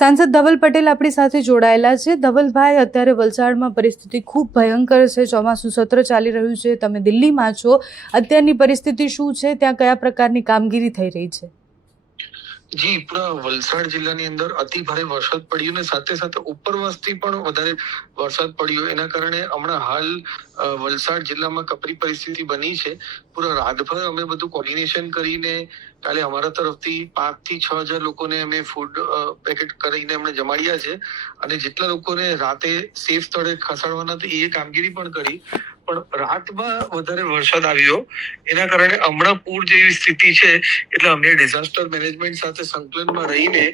સાંસદ ધવલ પટેલ આપણી સાથે જોડાયેલા છે. ધવલભાઈ, અત્યારે વલસાડમાં પરિસ્થિતિ ખૂબ ભયંકર છે. ચોમાસું સત્ર ચાલી રહ્યું છે. તમે દિલ્હીમાં છો. અત્યારની પરિસ્થિતિ શું છે? ત્યાં કયા પ્રકારની કામગીરી થઈ રહી છે? જી, પૂરા વલસાડ જિલ્લાની અંદર અતિ ભારે વરસાદ પડ્યો ને સાથે સાથે ઉપરવાસથી પણ વધારે વરસાદ પડ્યો. એના કારણે હમણાં હાલ વલસાડ જિલ્લામાં કપરી પરિસ્થિતિ બની છે. પૂરા રાતભર અમે બધું કોર્ડિનેશન કરીને કાલે અમારા તરફથી 5 થી 6 હજાર લોકોને અમે ફૂડ પેકેટ કરીને અમને જમાડ્યા છે અને જેટલા લોકોને રાતે સેફ સ્થળે ખસેડવાના હતા એ કામગીરી પણ કરી. પણ રાતમાં વધારે વરસાદ આવ્યો એના કારણે હમણાં પૂર જેવી સ્થિતિ છે. એટલે અમે ડિઝાસ્ટર મેનેજમેન્ટ સાથે સંકલનમાં રહીને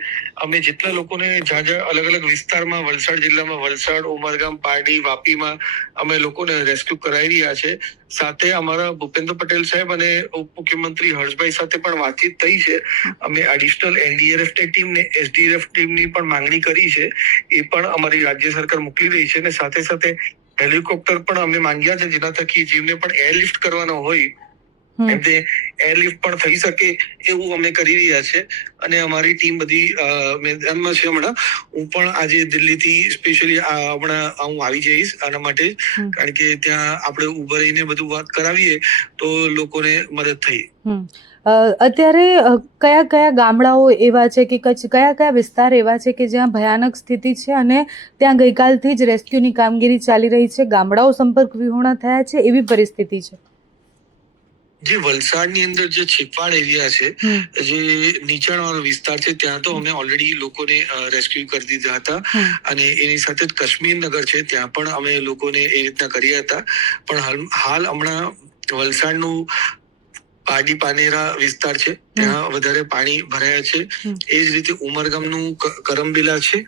અમે જેટલા લોકોને જ્યાં અલગ અલગ વિસ્તારમાં વલસાડ જિલ્લામાં વલસાડ, ઉમરગામ, પારડી, વાપીમાં અમે લોકોને રેસ્ક્યુ કરાવી રહ્યા છે. સાથે અમારા ભૂપેન્દ્ર પટેલ સાહેબ અને ઉપમુખ્યમંત્રી હર્ષભાઈ સાથે પણ વાતચીત થઈ છે. અમે એડિશનલ એનડીઆરએફ ટીમ ને એસડીઆરએફ ટીમની પણ માંગણી કરી છે. એ પણ અમારી રાજ્ય સરકાર મોકલી રહી છે અને સાથે સાથે હેલિકોપ્ટર પણ અમે માંગ્યા છે, જેના થકી જેમને પણ એરલિફ્ટ કરવાનો હોય એમને એરલિફ્ટ પણ થઈ શકે એવું અમે કરી રહ્યા છે. અને અમારી ટીમ બધી મેદાનમાં છે. હમણાં હું પણ આજે દિલ્હીથી સ્પેશિયલી હમણાં હું આવી જઈશ આના માટે, કારણ કે ત્યાં આપણે ઉભા રહીને બધું વાત કરાવીએ તો લોકોને મદદ થઈ. અત્યારે કયા કયા ગામડાઓ એવા છે કે કયા કયા વિસ્તાર એવા છે કે જ્યાં ભયાનક સ્થિતિ છે અને ત્યાં ગઈકાલથી જ રેસ્ક્યુની કામગીરી ચાલી રહી છે? ગામડાઓ સંપર્ક વિહોણા થયા છે એવી પરિસ્થિતિ છે? જે વલસાડની અંદર જે છીપવાડ એરિયા છે, જે નીચાણવાળો વિસ્તાર છે, ત્યાં તો અમે ઓલરેડી લોકોને રેસ્ક્યુ કરી દીધા હતા અને એની સાથે જ કાશ્મીર નગર છે, ત્યાં પણ અમે લોકોને એ રીતના કર્યા હતા. પણ હાલ હમણાં વલસાડનું પાડી પાનેરા વિસ્તાર છે, ત્યાં વધારે પાણી ભરાયા છે. એ જ રીતે ઉમરગામનું કરમબેલા છે,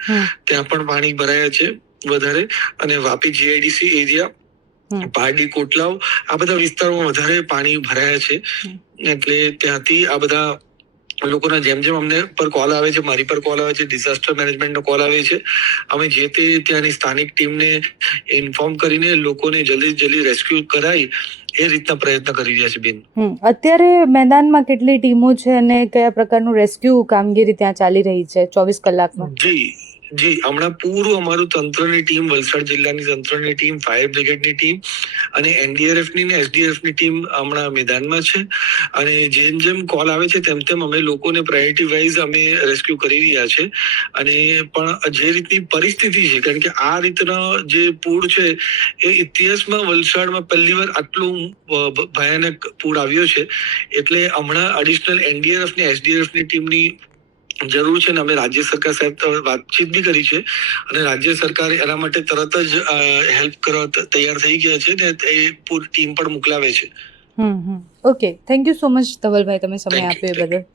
ત્યાં પણ પાણી ભરાયા છે વધારે. અને વાપી જીઆઈડીસી એરિયા, પારડી, કોટલાવ, આ બધા વિસ્તારોમાં વધારે પાણી ભરાયા છે. એટલે ત્યાંથી આ બધા લોકોના જેમ જેમ અમને પર કોલ આવે છે, મારી પર કોલ આવે છે, ડિઝાસ્ટર મેનેજમેન્ટનો કોલ આવે છે, અમે જે તે ત્યાંની સ્થાનિક ટીમને ઇન્ફોર્મ કરીને લોકોને જલ્દી રેસ્ક્યુ કરાય એ રીતના પ્રયત્ન કરી રહ્યા છે. બેન, અત્યારે મેદાનમાં કેટલી ટીમો છે અને કયા પ્રકારનું રેસ્ક્યુ કામગીરી ત્યાં ચાલી રહી છે 24 કલાકમાં? જી, હમણાં પૂરું અમારું તંત્રની ટીમ, વલસાડ જિલ્લાની તંત્રની ટીમ, ફાયર બ્રિગેડની ટીમ અને એનડીઆરએફની ને એસડીઆરએફની ટીમ હમણાં મેદાનમાં છે. અને જેમ જેમ કોલ આવે છે તેમ તેમ અમે લોકોને પ્રાયોરિટી વાઇઝ અમે રેસ્ક્યુ કરી રહ્યા છે. અને પણ જે રીતની પરિસ્થિતિ છે, કારણ કે આ રીતના જે પૂર છે એ ઇતિહાસમાં વલસાડમાં પહેલી વાર આટલું ભયાનક પૂર આવ્યો છે. એટલે હમણાં એડિશનલ એનડીઆરએફ ને એસડીઆરએફની ટીમની જરૂર છે ને અમે રાજ્ય સરકાર સાહેબ વાતચીત બી કરી છે અને રાજ્ય સરકાર એના માટે તરત જ હેલ્પ કરવા તૈયાર થઈ ગયા છે ને એ પૂરી ટીમ પણ મોકલાવે છે. Okay, thank you so much ધવલભાઈ, તમે સમય આપ્યો એ બદલ.